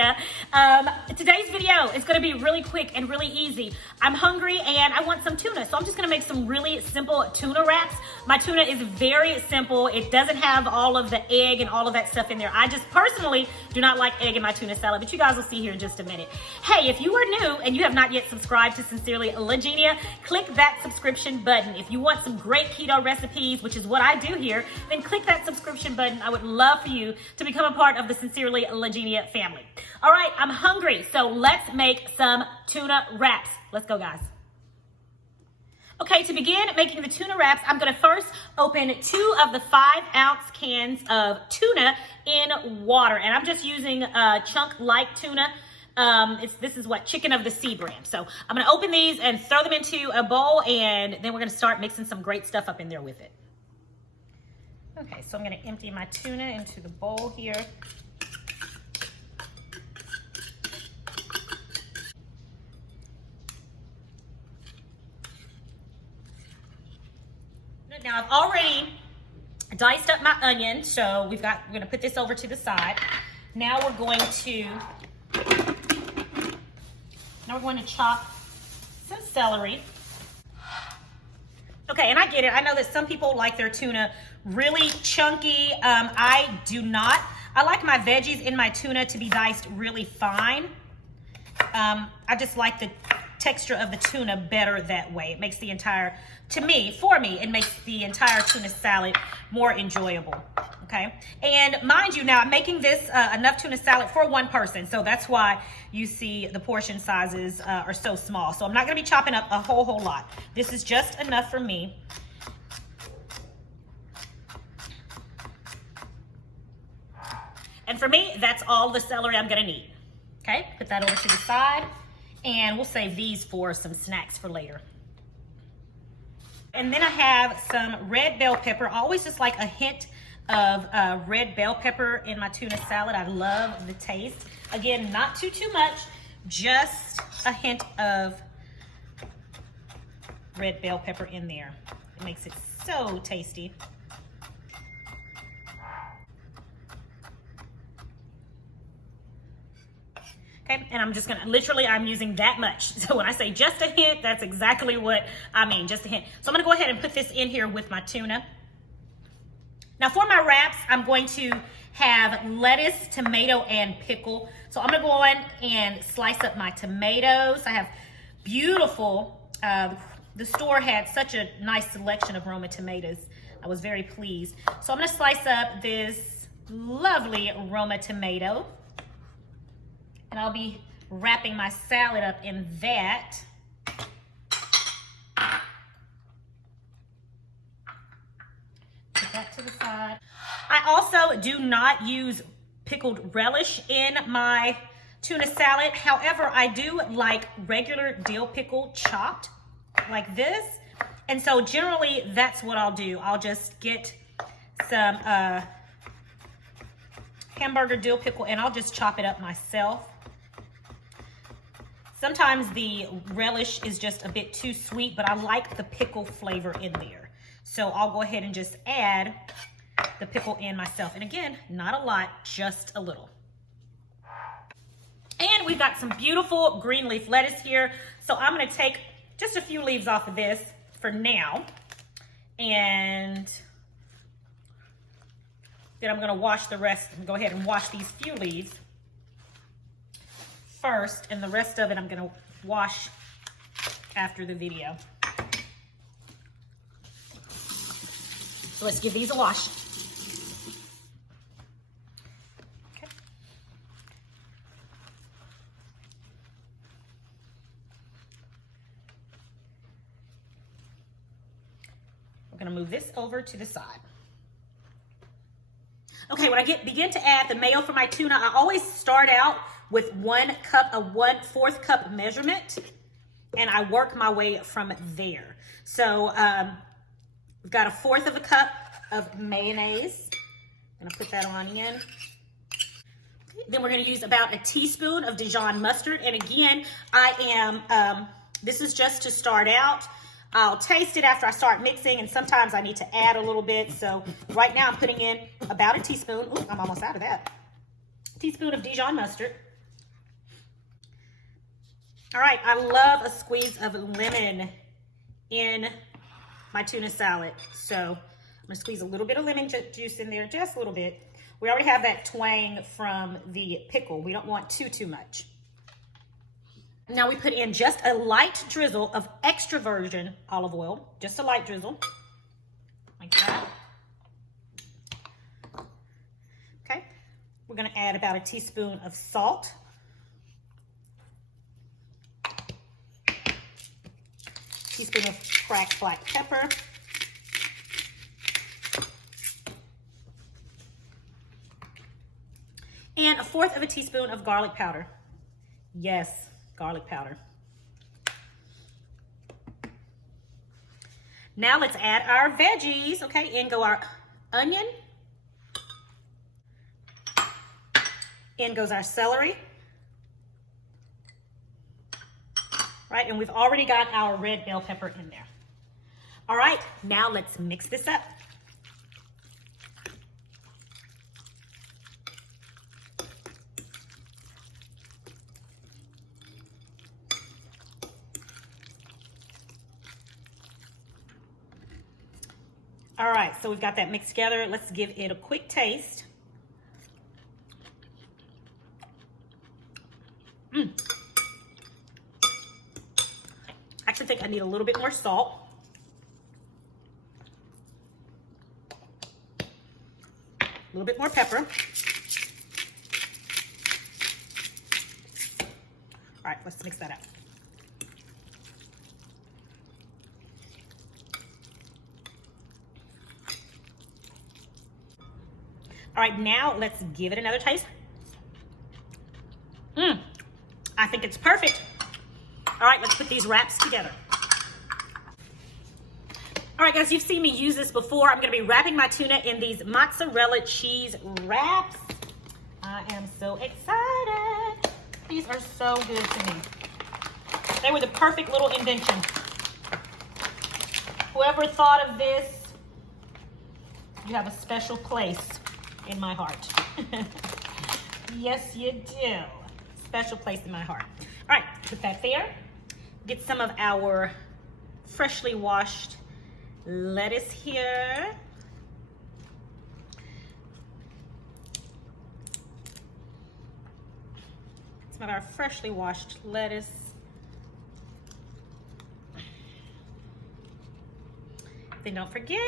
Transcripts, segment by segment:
ya. Today's video is gonna be really quick and really easy. I'm hungry and I want some tuna, so I'm just gonna make some really simple tuna wraps. My tuna is very simple. It doesn't have all of the egg and all of that stuff in there. I just personally do not like egg in my tuna salad, but you guys will see here in just a minute. Hey, if you are new and you have not yet subscribed to Sincerely Legenia, click that subscription button. If you want some great keto recipes, which is what I do here, then click that subscription button. I would love for you to become a part of the Sincerely Legenia family. All right, I'm hungry, so let's make some tuna wraps. Let's go, guys. Okay, to begin making the tuna wraps, I'm gonna first open 2 of the 5-ounce cans of tuna in water. And I'm just using chunk-like tuna. This is what, chicken of the sea brand. So I'm gonna open these and throw them into a bowl, and then we're gonna start mixing some great stuff up in there with it. Okay, so I'm gonna empty my tuna into the bowl here. Now I've already diced up my onion, so we're gonna put this over to the side. Now we're going to chop some celery. Okay, and I get it. I know that some people like their tuna really chunky. I do not. I like my veggies in my tuna to be diced really fine. I just like the texture of the tuna better that way. It makes the entire, for me, it makes the entire tuna salad more enjoyable, okay? And mind you, now I'm making this enough tuna salad for 1 person, so that's why you see the portion sizes are so small. So I'm not gonna be chopping up a whole lot. This is just enough for me. And for me, that's all the celery I'm gonna need. Okay, put that over to the side, and we'll save these for some snacks for later. And then I have some red bell pepper. I always just like a hint of red bell pepper in my tuna salad. I love the taste. Again, not too much, just a hint of red bell pepper in there. It makes it so tasty. Okay, and I'm just gonna, literally I'm using that much. So when I say just a hint, that's exactly what I mean, just a hint. So I'm gonna go ahead and put this in here with my tuna. Now for my wraps, I'm going to have lettuce, tomato, and pickle. So I'm gonna go on and slice up my tomatoes. I have beautiful, the store had such a nice selection of Roma tomatoes. I was very pleased. So I'm gonna slice up this lovely Roma tomato. And I'll be wrapping my salad up in that. Put that to the side. I also do not use pickled relish in my tuna salad. However, I do like regular dill pickle chopped like this. And so generally that's what I'll do. I'll just get some hamburger dill pickle and I'll just chop it up myself. Sometimes the relish is just a bit too sweet, but I like the pickle flavor in there. So I'll go ahead and just add the pickle in myself. And again, not a lot, just a little. And we've got some beautiful green leaf lettuce here. So I'm gonna take just a few leaves off of this for now. And then I'm gonna wash the rest and go ahead and wash these few leaves first, and the rest of it I'm gonna wash after the video. So let's give these a wash. Okay. We're gonna move this over to the side. Okay, when I begin to add the mayo for my tuna, I always start out with 1 cup, a 1/4 cup measurement, and I work my way from there. So we've got a 1/4 of a cup of mayonnaise. I'm gonna put that on in. Then we're gonna use about a teaspoon of Dijon mustard. And again, I am, this is just to start out. I'll taste it after I start mixing, and sometimes I need to add a little bit. So right now I'm putting in about a teaspoon. Ooh, I'm almost out of that. Teaspoon of Dijon mustard. All right, I love a squeeze of lemon in my tuna salad. So I'm gonna squeeze a little bit of lemon juice in there, just a little bit. We already have that twang from the pickle. We don't want too much. Now we put in just a light drizzle of extra virgin olive oil, just a light drizzle, like that. Okay, we're gonna add about a teaspoon of salt. Teaspoon of cracked black pepper. And 1/4 of a teaspoon of garlic powder. Yes, garlic powder. Now let's add our veggies, okay? In go our onion. In goes our celery. Right, and we've already got our red bell pepper in there. All right, now let's mix this up. All right, so we've got that mixed together. Let's give it a quick taste. I think I need a little bit more salt. A little bit more pepper. All right, let's mix that up. All right, now let's give it another taste. I think it's perfect. All right, let's put these wraps together. All right, guys, you've seen me use this before. I'm gonna be wrapping my tuna in these mozzarella cheese wraps. I am so excited. These are so good to me. They were the perfect little invention. Whoever thought of this, you have a special place in my heart. Yes, you do. Special place in my heart. All right, put that there. Get some of our freshly washed lettuce here. Some of our freshly washed lettuce. Then don't forget,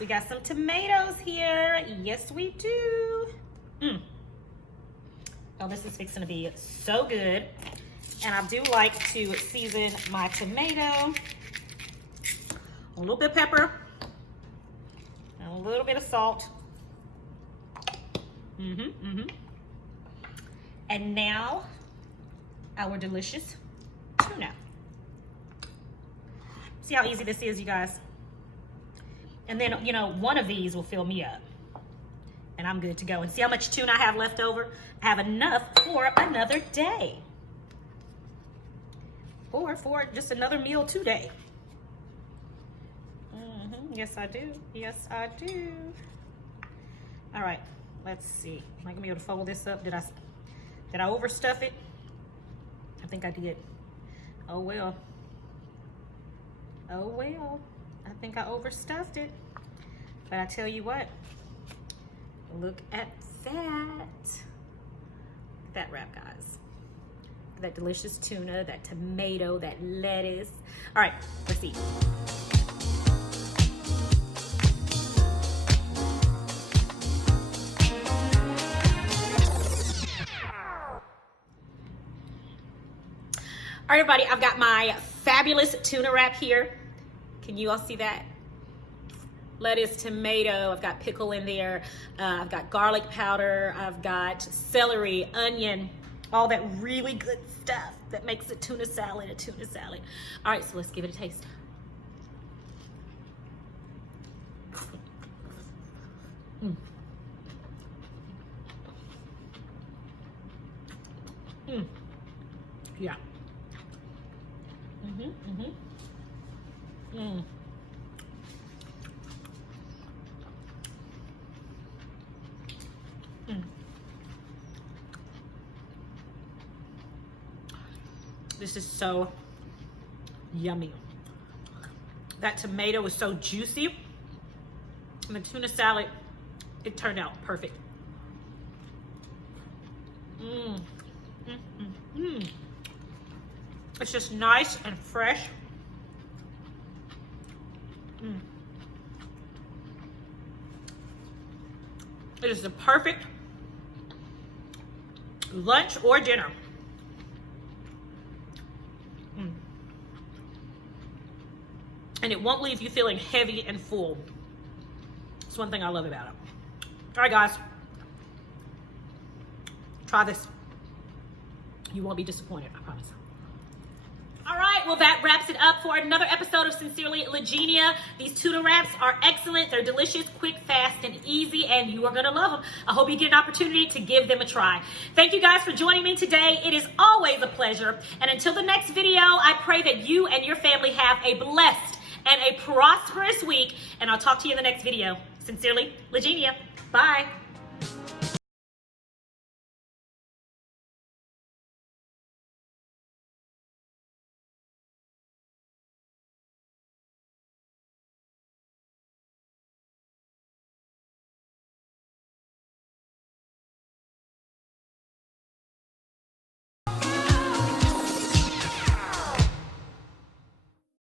we got some tomatoes here. Yes, we do. Oh, this is fixing to be so good. And I do like to season my tomato. A little bit of pepper. And a little bit of salt. And now, our delicious tuna. See how easy this is, you guys? And then, you know, one of these will fill me up. And I'm good to go. And see how much tuna I have left over? I have enough for another day. Or for just another meal today. Yes, I do. Yes, I do. All right, let's see. Am I gonna be able to fold this up? Did I overstuff it? I think I did. Oh well. Oh well. I think I overstuffed it. But I tell you what, look at that. Look at that wrap, guys. That delicious tuna, that tomato, that lettuce. All right, let's eat. All right, everybody, I've got my fabulous tuna wrap here. Can you all see that? Lettuce, tomato, I've got pickle in there. I've got garlic powder. I've got celery, onion, all that really good stuff that makes a tuna salad a tuna salad. All right, so let's give it a taste. Yeah. This is so yummy. That tomato is so juicy. And the tuna salad, it turned out perfect. It's just nice and fresh. It is the perfect lunch or dinner. And it won't leave you feeling heavy and full. It's one thing I love about it. All right, guys. Try this. You won't be disappointed, I promise. All right, well, that wraps it up for another episode of Sincerely Legenia. These tuna wraps are excellent. They're delicious, quick, fast, and easy, and you are gonna love them. I hope you get an opportunity to give them a try. Thank you guys for joining me today. It is always a pleasure. And until the next video, I pray that you and your family have a blessed and a prosperous week, and I'll talk to you in the next video. Sincerely, Legenia. Bye.